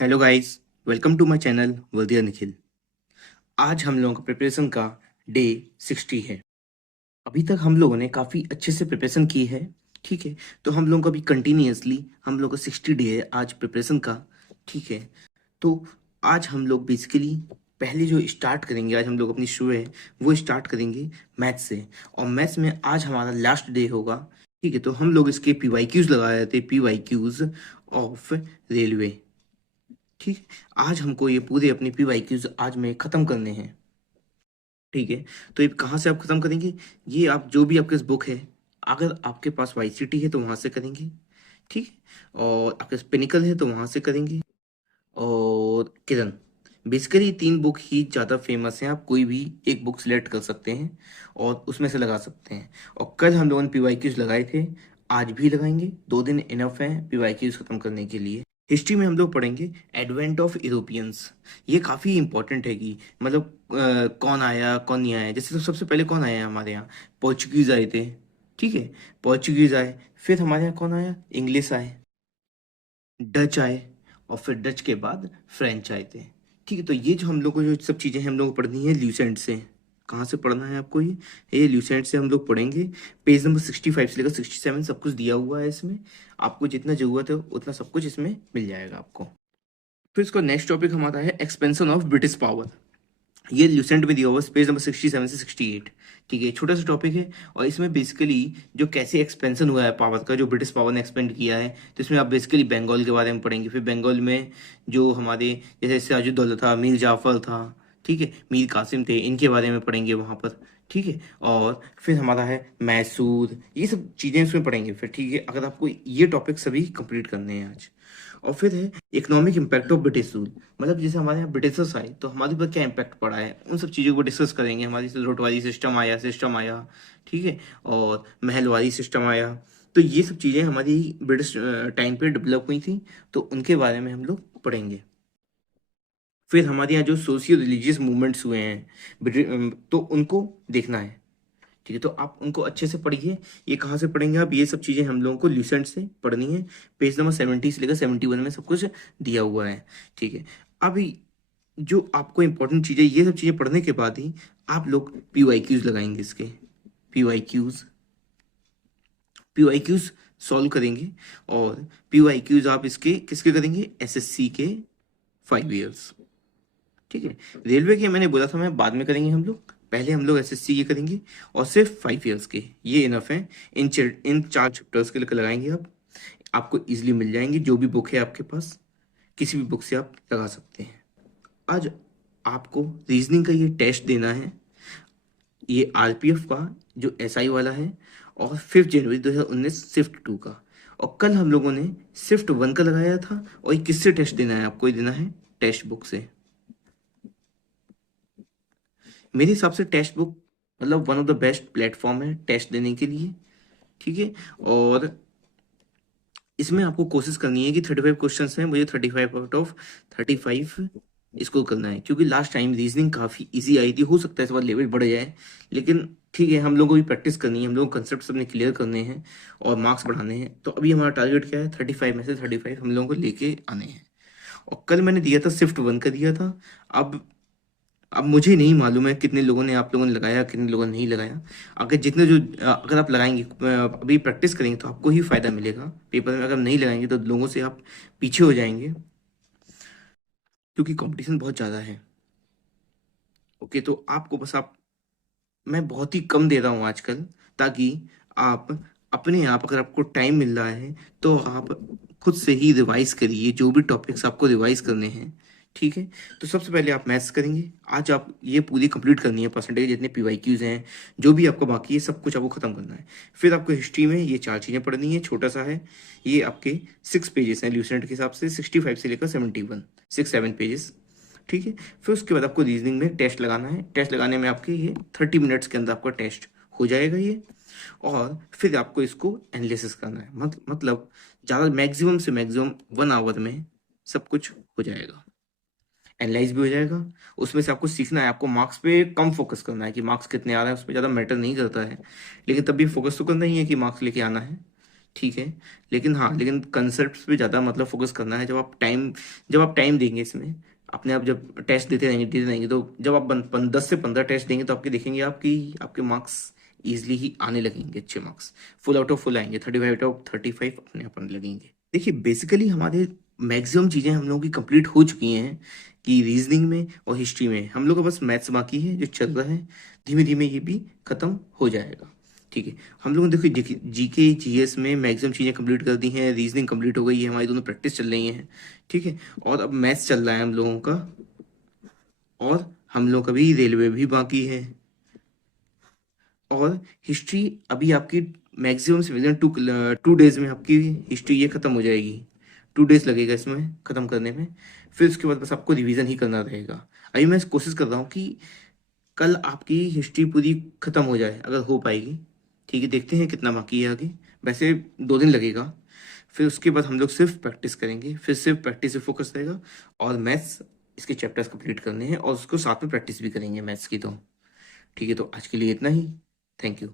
Hello guys, welcome to my channel वर्दिया निखिल। आज हम लोगों का प्रिपरेशन का डे 60 है। अभी तक हम लोगों ने काफ़ी अच्छे से प्रिपरेशन की है। ठीक है, तो हम लोगों का भी कंटिन्यूअसली हम लोग का 60 डे है आज प्रिपरेशन का। ठीक है, तो आज हम लोग बेसिकली पहले जो स्टार्ट करेंगे, आज हम लोग अपनी शो है वो स्टार्ट करेंगे मैथ्स से। और मैथ्स में आज हमारा लास्ट डे होगा। ठीक है, तो हम लोग इसके PYQs लगा रहे थे, PYQs ऑफ रेलवे। ठीक है, आज हमको ये पूरे अपने PYQs आज में ख़त्म करने हैं। ठीक है, तो ये कहाँ से आप ख़त्म करेंगे? ये आप जो भी आपके पास बुक है, अगर आपके पास YCT है तो वहाँ से करेंगे। ठीक है, और आपके पास पिनिकल है तो वहाँ से करेंगे, और किरण। बेसिकली तीन बुक ही ज़्यादा फेमस हैं, आप कोई भी एक बुक सिलेक्ट कर सकते हैं और उसमें से लगा सकते हैं। और कल हम लोगों ने PYQs लगाए थे, आज भी लगाएंगे। 2 दिन इनफ है PYQs ख़त्म करने के लिए। हिस्ट्री में हम लोग पढ़ेंगे एडवेंट ऑफ यूरोपियंस। ये काफ़ी इंपॉर्टेंट है कि मतलब कौन आया कौन नहीं आया। जैसे तो सबसे पहले कौन आया हमारे यहाँ? पोर्चुगीज़ आए थे। ठीक है, पोर्चुगीज़ आए, फिर हमारे यहाँ कौन आया? इंग्लिश आए, डच आए, और फिर डच के बाद फ्रेंच आए थे। ठीक है, तो ये जो हम लोग को जो सब चीज़ें हम लोग को पढ़नी है ल्यूसेंट से। कहाँ से पढ़ना है आपको? ये ल्यूसेंट से हम लोग पढ़ेंगे। पेज नंबर 65 से लेकर 67 सब कुछ दिया हुआ है इसमें। आपको जितना ज़रूरत है उतना सब कुछ इसमें मिल जाएगा आपको। फिर इसका नेक्स्ट टॉपिक हमारा है एक्सपेंशन ऑफ ब्रिटिश पावर। ये ल्यूसेंट में दिया हुआ है, पेज नंबर 67 से 68। ठीक है, छोटा सा टॉपिक है। और इसमें बेसिकली जो कैसे एक्सपेंशन हुआ है पावर का, जो ब्रिटिश पावर ने एक्सपेंड किया है, तो इसमें आप बेसिकली बंगाल के बारे में पढ़ेंगे। फिर बंगाल में जो हमारे जैसे सिराजुद्दौला था, मीर जाफर था, ठीक है, मीर कासिम थे, इनके बारे में पढ़ेंगे वहाँ पर। ठीक है, और फिर हमारा है मैसूर, ये सब चीज़ें इसमें पढ़ेंगे फिर। ठीक है, अगर आपको ये टॉपिक सभी कंप्लीट करने हैं आज। और फिर है economic impact of British rule. मतलब जैसे हमारे यहाँ ब्रिटिशर्स आए तो हमारे ऊपर क्या इम्पैक्ट पड़ा है, उन सब चीज़ों को डिस्कस करेंगे। हमारी रोटवारी सिस्टम आया। ठीक है, और महलवारी सिस्टम आया। तो ये सब चीज़ें हमारी ब्रिटिश टाइम पे डेवलप हुई थी, तो उनके बारे में हम लोग पढ़ेंगे। फिर हमारे यहाँ जो सोशियो रिलीजियस मूवमेंट्स हुए हैं तो उनको देखना है। ठीक है, तो आप उनको अच्छे से पढ़िए। ये कहाँ से पढ़ेंगे आप? ये सब चीज़ें हम लोगों को ल्यूसेंट से पढ़नी है। पेज नंबर 70 से लेकर 71 में सब कुछ दिया हुआ है। ठीक है, अभी जो आपको इंपॉर्टेंट चीज़ें, ये सब चीज़ें पढ़ने के बाद ही आप लोग PYQs लगाएंगे इसके। PYQs PYQs सॉल्व करेंगे। और PYQs आप इसके किसके करेंगे? SSC के 5 years। ठीक है, रेलवे के मैंने बोला था मैं बाद में करेंगे हम लोग, पहले हम लोग SSC के करेंगे और सिर्फ 5 years के। ये इनफ है। इन 4 चैप्टर्स के लिए लगाएंगे आप, आपको इजीली मिल जाएंगे। जो भी बुक है आपके पास, किसी भी बुक से आप लगा सकते हैं। आज आपको रीजनिंग का ये टेस्ट देना है, ये RPF का जो SI वाला है, और 5 जनवरी 2019 शिफ्ट 2 का। और कल हम लोगों ने शिफ्ट 1 का लगाया था। और ये किससे टेस्ट देना है? आपको ये देना है टेक्स्ट बुक से। मेरे हिसाब से टेक्स्ट बुक मतलब one of the best platform है टेस्ट देने के लिए। ठीक है, और इसमें आपको कोशिश करनी है कि 35 क्वेश्चंस हैं, मुझे 35 आउट ऑफ 35 इसको करना है। क्योंकि लास्ट टाइम रीजनिंग काफ़ी इजी आई थी, हो सकता है इस बार लेवल बढ़ जाए, लेकिन ठीक है, हम लोगों को भी प्रैक्टिस करनी है, हम लोग कंसेप्ट अपने क्लियर करने हैं और मार्क्स बढ़ाने हैं। तो अभी हमारा टारगेट क्या है? 35 में से 35 हम लोगों को लेके आने हैं। और कल मैंने दिया था शिफ्ट 1 का दिया था। अब मुझे नहीं मालूम है कितने लोगों ने, आप लोगों ने लगाया, कितने लोगों ने नहीं लगाया। अगर आप लगाएंगे, अभी प्रैक्टिस करेंगे तो आपको ही फायदा मिलेगा पेपर में। अगर नहीं लगाएंगे तो लोगों से आप पीछे हो जाएंगे, क्योंकि कंपटीशन बहुत ज़्यादा है। ओके, तो आपको बस आप मैं बहुत ही कम दे रहा हूँ आजकल, ताकि आप अपने आप, अगर आपको टाइम मिल रहा है तो आप खुद से ही रिवाइज करिए जो भी टॉपिक्स आपको रिवाइज करने हैं। ठीक है, तो सबसे पहले आप मैथ्स करेंगे। आज आप ये पूरी कंप्लीट करनी है, परसेंटेज जितने PYQs हैं, जो भी आपको बाकी है सब कुछ आपको खत्म करना है। फिर आपको हिस्ट्री में ये 4 चीज़ें पढ़नी है, छोटा सा है ये, आपके 6 पेजेस हैं ल्यूसेंट के हिसाब से, 65 से लेकर 71, 6-7 पेजेस। ठीक है, फिर उसके बाद आपको रीजनिंग में टेस्ट लगाना है। टेस्ट लगाने में आपके ये 30 मिनट्स के अंदर आपका टेस्ट हो जाएगा ये। और फिर आपको इसको एनालिसिस करना है, मतलब ज़्यादा मैक्सिमम से मैक्सिमम 1 आवर में सब कुछ हो जाएगा, एनालाइज भी हो जाएगा। उसमें से आपको सीखना है, आपको मार्क्स पे कम फोकस करना है कि मार्क्स कितने आ रहे हैं, उस पर ज़्यादा मैटर नहीं करता है, लेकिन तब भी फोकस तो करना ही है कि मार्क्स लेके आना है। ठीक है। लेकिन हाँ, लेकिन कंसेप्ट पे ज़्यादा मतलब फोकस करना है। जब आप टाइम देंगे इसमें, अपने आप जब टेस्ट देते रहेंगे तो जब आप 10 से 15 टेस्ट देंगे तो आपके देखेंगे आपके मार्क्स ईजिली ही आने लगेंगे, अच्छे marks full out of full आएंगे, 35 आउट ऑफ 35 अपने आप आने लगेंगे। देखिए बेसिकली हमारे मैक्सिमम चीज़ें हम लोगों की कंप्लीट हो चुकी हैं कि रीजनिंग में और हिस्ट्री में हम लोग का बस मैथ्स बाकी है जो चल रहा है। धीमे धीमे ये भी खत्म हो जाएगा। ठीक है। हम लोगों ने देखिए जीके जीएस में मैक्सिमम चीज़ें कंप्लीट कर दी हैं, रीजनिंग कंप्लीट हो गई है, हमारी दोनों प्रैक्टिस चल रही हैं। ठीक है। और अब मैथ्स चल रहा है हम लोगों का, और हम लोग का भी रेलवे भी बाकी है। और हिस्ट्री अभी आपकी मैक्सिमम से विदिन 2 डेज में आपकी हिस्ट्री ये खत्म हो जाएगी। 2 डेज लगेगा इसमें ख़त्म करने में। फिर उसके बाद बस आपको रिवीजन ही करना रहेगा। अभी मैं कोशिश कर रहा हूँ कि कल आपकी हिस्ट्री पूरी खत्म हो जाए, अगर हो पाएगी। ठीक है, देखते हैं कितना बाकी है आगे। वैसे 2 दिन लगेगा। फिर उसके बाद हम लोग सिर्फ प्रैक्टिस करेंगे, फिर सिर्फ प्रैक्टिस पे फोकस रहेगा। और मैथ्स इसके चैप्टर्स कंप्लीट करने हैं और उसको साथ में प्रैक्टिस भी करेंगे मैथ्स की तो। ठीक है, तो आज के लिए इतना ही। Thank you.